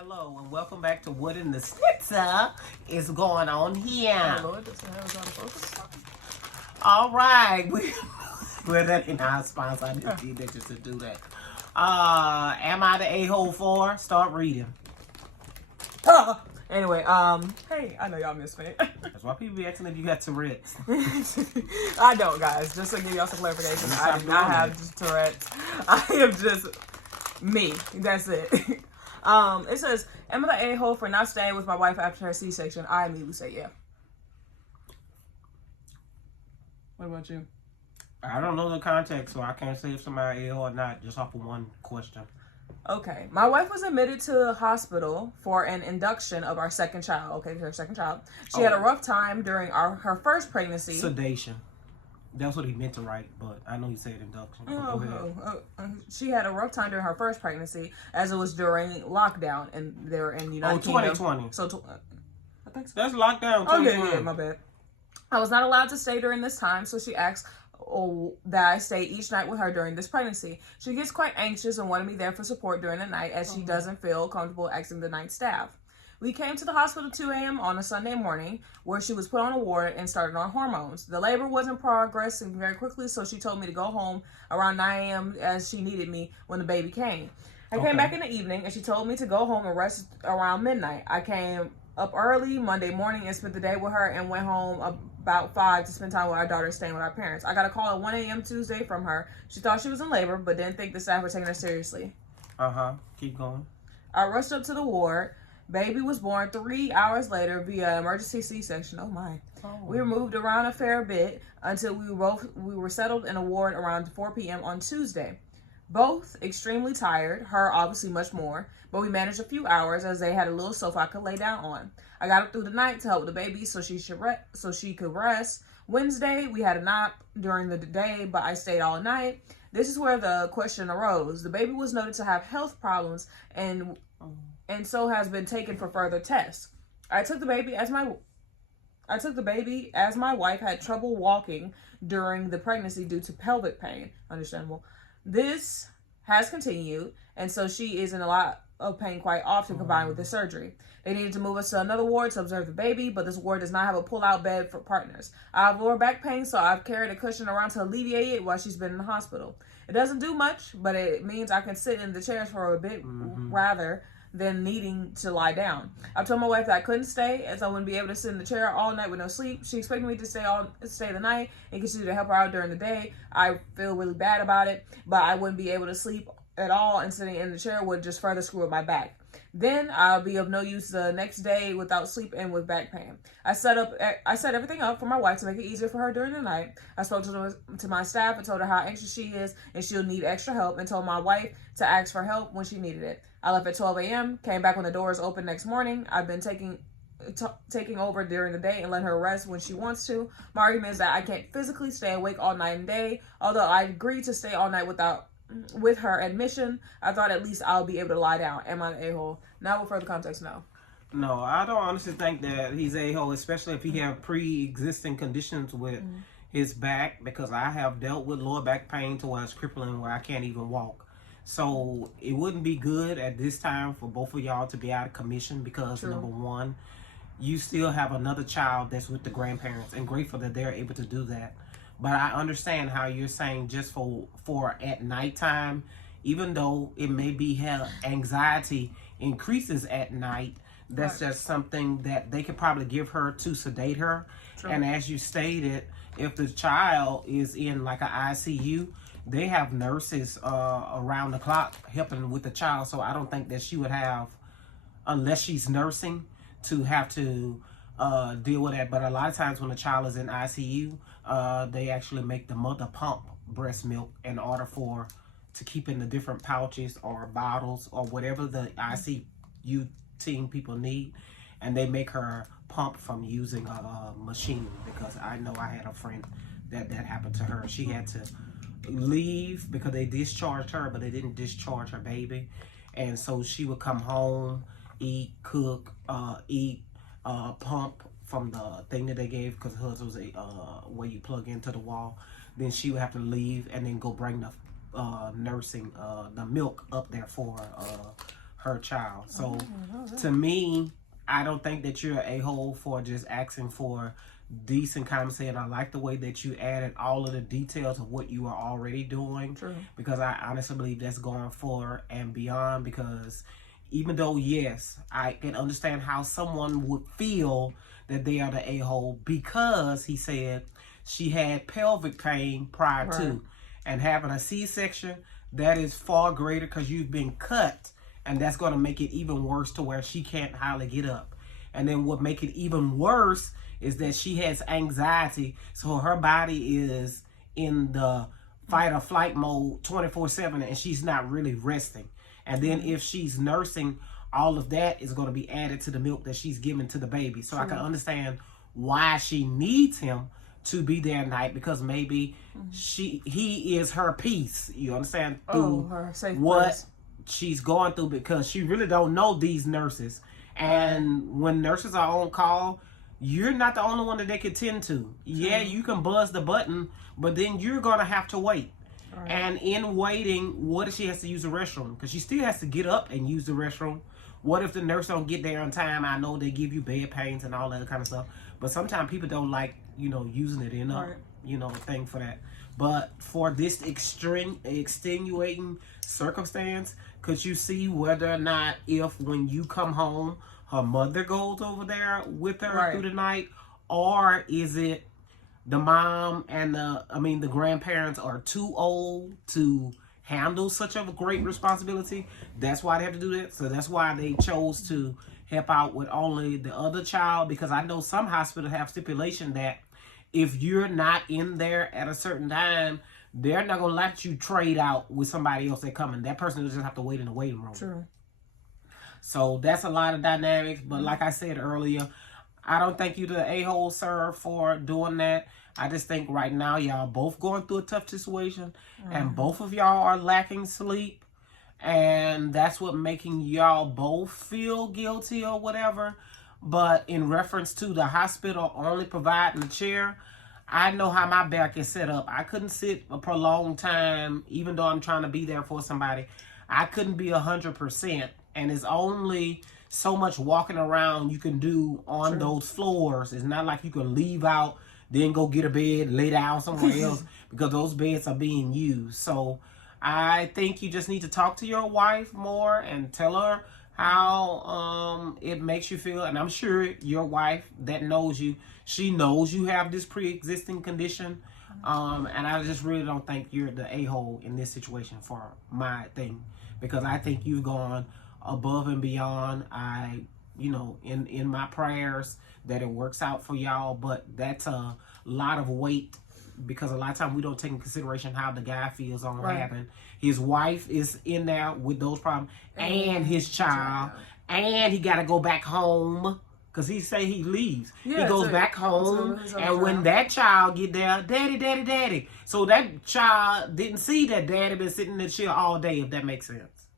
Hello and welcome back to What in the Schnitzer is going on here. Oh, Lord, does it have us on focus? All right. Well, that ain't our sponsor. I just did that just to do that. Am I the a-hole for? Start reading. Anyway, hey, I know y'all miss me. That's why people be asking if you got Tourette's. I don't, guys. Just to give y'all some clarification, I do not have Tourette's. I am just me. That's it. It says, am I the a-hole for not staying with my wife after her C-section? I immediately say yeah. What about you? I don't know the context, so I can't say if somebody ill or not, just off of one question. Okay. My wife was admitted to the hospital for an induction of our second child. Okay, her second child. She had a rough time during her first pregnancy. Sedation. That's what he meant to write, but I know he said induction. She had a rough time during her first pregnancy, as it was during lockdown, and they were in the United Kingdom. 2020. So, I think so. That's lockdown. Oh, yeah, my bad. I was not allowed to stay during this time, so she asked that I stay each night with her during this pregnancy. She gets quite anxious and wanted me there for support during the night, as she doesn't feel comfortable asking the night staff. We came to the hospital 2 a.m. on a Sunday morning, where she was put on a ward and started on hormones. The labor was in progress and very quickly, so she told me to go home around 9 a.m. as she needed me when the baby came. I came back in the evening, and she told me to go home and rest around midnight. I came up early Monday morning and spent the day with her, and went home about 5 to spend time with our daughter staying with our parents. I got a call at 1 a.m. Tuesday from her. She thought she was in labor, but didn't think the staff were taking her seriously. Keep going. I rushed up to the ward. Baby was born 3 hours later via emergency C-section. Oh my. We were moved around a fair bit until we were settled in a ward around 4 p.m. on Tuesday. Both extremely tired, her obviously much more, but we managed a few hours as they had a little sofa I could lay down on. I got up through the night to help with the baby so she could rest. Wednesday, we had a nap during the day, but I stayed all night. This is where the question arose. The baby was noted to have health problems and so has been taken for further tests. I took the baby as my wife had trouble walking during the pregnancy due to pelvic pain. Understandable. This has continued, and so she is in a lot of pain quite often, combined with the surgery. They needed to move us to another ward to observe the baby, but this ward does not have a pull-out bed for partners. I have lower back pain, so I've carried a cushion around to alleviate it while she's been in the hospital. It doesn't do much, but it means I can sit in the chairs for a bit rather than needing to lie down. I told my wife that I couldn't stay, as I wouldn't be able to sit in the chair all night with no sleep. She expected me to stay the night and continue to help her out during the day. I feel really bad about it, but I wouldn't be able to sleep at all, and sitting in the chair would just further screw up my back. Then I'll be of no use the next day without sleep and with back pain. I set everything up for my wife to make it easier for her during the night. I spoke to my staff and told her how anxious she is and she'll need extra help, and told my wife to ask for help when she needed it. I left at 12 a.m., came back when the doors opened next morning. I've been taking over during the day and let her rest when she wants to. My argument is that I can't physically stay awake all night and day. Although I agreed to stay all night with her admission, I thought at least I'll be able to lie down. Am I an a-hole? Now with further context, no. No, I don't honestly think that he's a-hole, especially if he have pre-existing conditions with his back, because I have dealt with lower back pain to where it's crippling, where I can't even walk. So it wouldn't be good at this time for both of y'all to be out of commission, because number one, you still have another child that's with the grandparents, and grateful that they're able to do that. But I understand how you're saying just for at nighttime, even though it may be anxiety increases at night, that's just something that they could probably give her to sedate her. True. And as you stated, if the child is in like an ICU, they have nurses around the clock helping with the child. So I don't think that she would have, unless she's nursing, to have to deal with that. But a lot of times when a child is in ICU, they actually make the mother pump breast milk in order to keep in the different pouches or bottles or whatever the ICU team people need, and they make her pump from using a machine, because I know I had a friend that happened to her. She had to leave because they discharged her, but they didn't discharge her baby, and so she would come home, eat, cook, pump from the thing that they gave, because hers was a where you plug into the wall. Then she would have to leave and then go bring the nursing the milk up there for her child. So to me, I don't think that you're an a-hole for just asking for decent comments. And I like the way that you added all of the details of what you are already doing. True. Because I honestly believe that's going forward and beyond. Because even though, yes, I can understand how someone would feel that they are the a-hole, because he said she had pelvic pain prior to, and having a C-section, that is far greater because you've been cut, and that's going to make it even worse to where she can't hardly get up. And then what make it even worse is that she has anxiety, so her body is in the fight or flight mode 24/7, and she's not really resting. And then if she's nursing, all of that is going to be added to the milk that she's giving to the baby. So I can understand why she needs him to be there at night, because maybe he is her peace. You understand? Through her safe what place. she's going through, because she really don't know these nurses. And when nurses are on call, you're not the only one that they can tend to. Yeah, you can buzz the button, but then you're going to have to wait. Right. And in waiting, what if she has to use the restroom? Because she still has to get up and use the restroom. What if the nurse don't get there on time? I know they give you bed pains and all that kind of stuff, but sometimes people don't like, using it in a, thing for that. But for this extenuating circumstance, could you see whether or not, if when you come home, her mother goes over there with her through the night, or is it the mom and the grandparents are too old to handle such a great responsibility? That's why they have to do that. So that's why they chose to help out with only the other child, because I know some hospitals have stipulation that if you're not in there at a certain time, they're not going to let you trade out with somebody else that coming. That person will just have to wait in the waiting room. True. So that's a lot of dynamics. But like I said earlier, I don't think you're the a-hole, sir, for doing that. I just think right now y'all both going through a tough situation, and both of y'all are lacking sleep, and that's what making y'all both feel guilty or whatever. But in reference to the hospital only providing a chair, I know how my back is set up. I couldn't sit a prolonged time, even though I'm trying to be there for somebody. I couldn't be 100%, and it's only so much walking around you can do on those floors. It's not like you can leave out, then go get a bed, lay down somewhere else, because those beds are being used. So I think you just need to talk to your wife more and tell her how it makes you feel. And I'm sure your wife that knows you, she knows you have this pre-existing condition. And I just really don't think you're the a-hole in this situation for my thing, because I think you've gone above and beyond. In my prayers that it works out for y'all, but that's a lot of weight, because a lot of times we don't take in consideration how the guy feels on what happened. His wife is in there with those problems, and his child, and he got to go back home, because he say he leaves. He goes back home, and when that child get there, daddy, daddy, daddy. So that child didn't see that daddy been sitting in the chair all day, if that makes sense.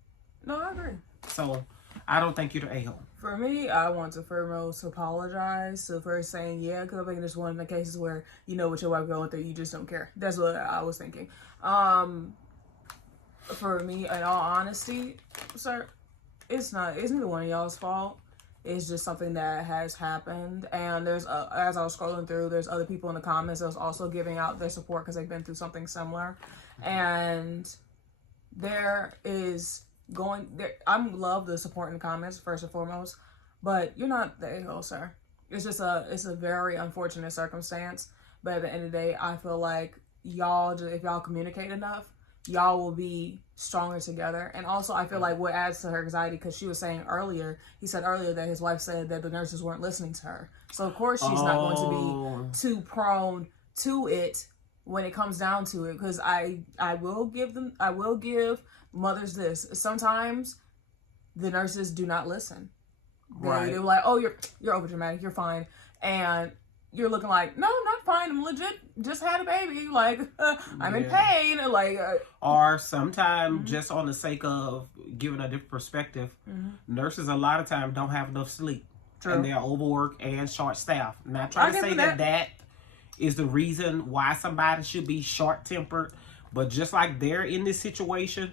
No, I agree. So I don't think you're the a-hole. For me, I want to foremost apologize to first saying, because I think it's one of the cases where you know what your wife going through, you just don't care. That's what I was thinking. For me, in all honesty, sir, it's neither one of y'all's fault. It's just something that has happened. And there's, as I was scrolling through, there's other people in the comments that was also giving out their support because they've been through something similar. And there is I love the support in the comments first and foremost, but you're not the a-hole, sir. It's a very unfortunate circumstance, but at the end of the day, I feel like if y'all communicate enough, y'all will be stronger together. And also I feel like what adds to her anxiety, because he said earlier that his wife said that the nurses weren't listening to her, so of course she's not going to be too prone to it when it comes down to it. Because I will give mothers this. Sometimes the nurses do not listen. They're like, oh, you're over dramatic, you're fine, and you're looking like, no, not fine, I'm legit, just had a baby, like I'm in pain, like or sometimes just on the sake of giving a different perspective, nurses a lot of times don't have enough sleep. And they're overworked and short staffed. Not trying to say that is the reason why somebody should be short-tempered. But just like they're in this situation,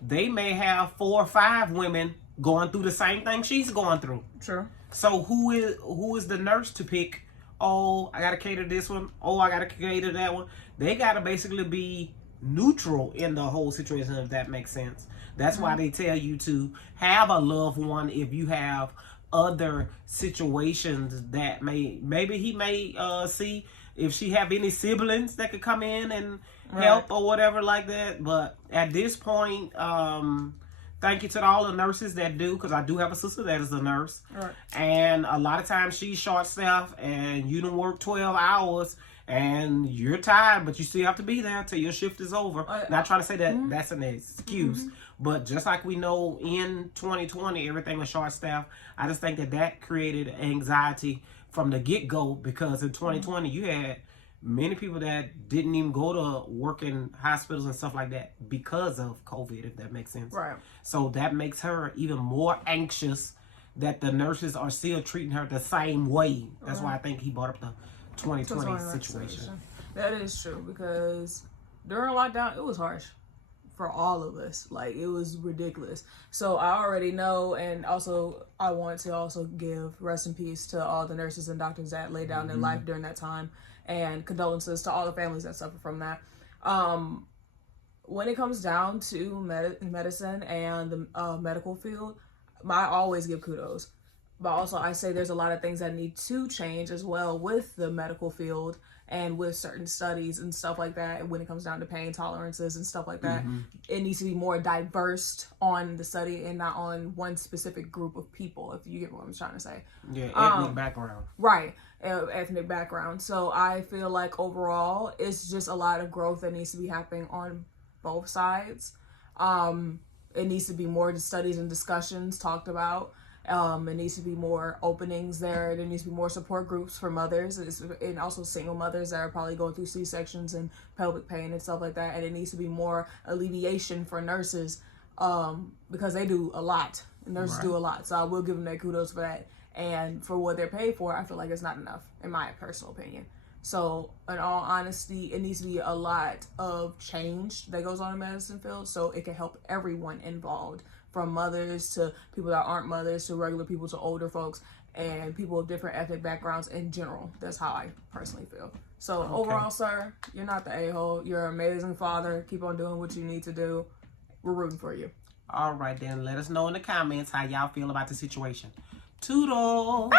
they may have 4 or 5 women going through the same thing she's going through. True. So who is the nurse to pick? Oh, I gotta cater this one. Oh, I gotta cater that one. They gotta basically be neutral in the whole situation, if that makes sense. That's why they tell you to have a loved one if you have other situations that maybe he may see if she have any siblings that could come in and help or whatever like that. But at this point, thank you to all the nurses that do, because I do have a sister that is a nurse. Right. And a lot of times she's short-staffed and you done work 12 hours and you're tired, but you still have to be there till your shift is over. Not trying to say that that's an excuse, but just like we know in 2020, everything was short-staffed. I just think that created anxiety from the get-go, because in 2020, you had many people that didn't even go to work in hospitals and stuff like that because of COVID, if that makes sense. Right. So that makes her even more anxious that the nurses are still treating her the same way. That's why I think he brought up the 2020 situation. That is true, because during lockdown, it was harsh for all of us. Like, it was ridiculous. So I already know, and also I want to also give rest in peace to all the nurses and doctors that laid down their life during that time, and condolences to all the families that suffer from that. When it comes down to medicine and the medical field, I always give kudos. But also I say there's a lot of things that need to change as well with the medical field and with certain studies and stuff like that. When it comes down to pain tolerances and stuff like that, it needs to be more diverse on the study and not on one specific group of people, if you get what I'm trying to say. Yeah, ethnic background. Right, ethnic background. So I feel like overall, it's just a lot of growth that needs to be happening on both sides. It needs to be more studies and discussions talked about. It needs to be more openings there. There needs to be more support groups for mothers and also single mothers that are probably going through C-sections and pelvic pain and stuff like that. And it needs to be more alleviation for nurses, because they do a lot. Nurses do a lot. So I will give them their kudos for that. And for what they're paid for, I feel like it's not enough, in my personal opinion. So in all honesty, it needs to be a lot of change that goes on in the medicine field so it can help everyone involved, from mothers to people that aren't mothers to regular people to older folks and people of different ethnic backgrounds in general. That's how I personally feel. So overall, sir, you're not the a-hole. You're an amazing father. Keep on doing what you need to do. We're rooting for you. All right, then. Let us know in the comments how y'all feel about the situation. Toodles! Bye!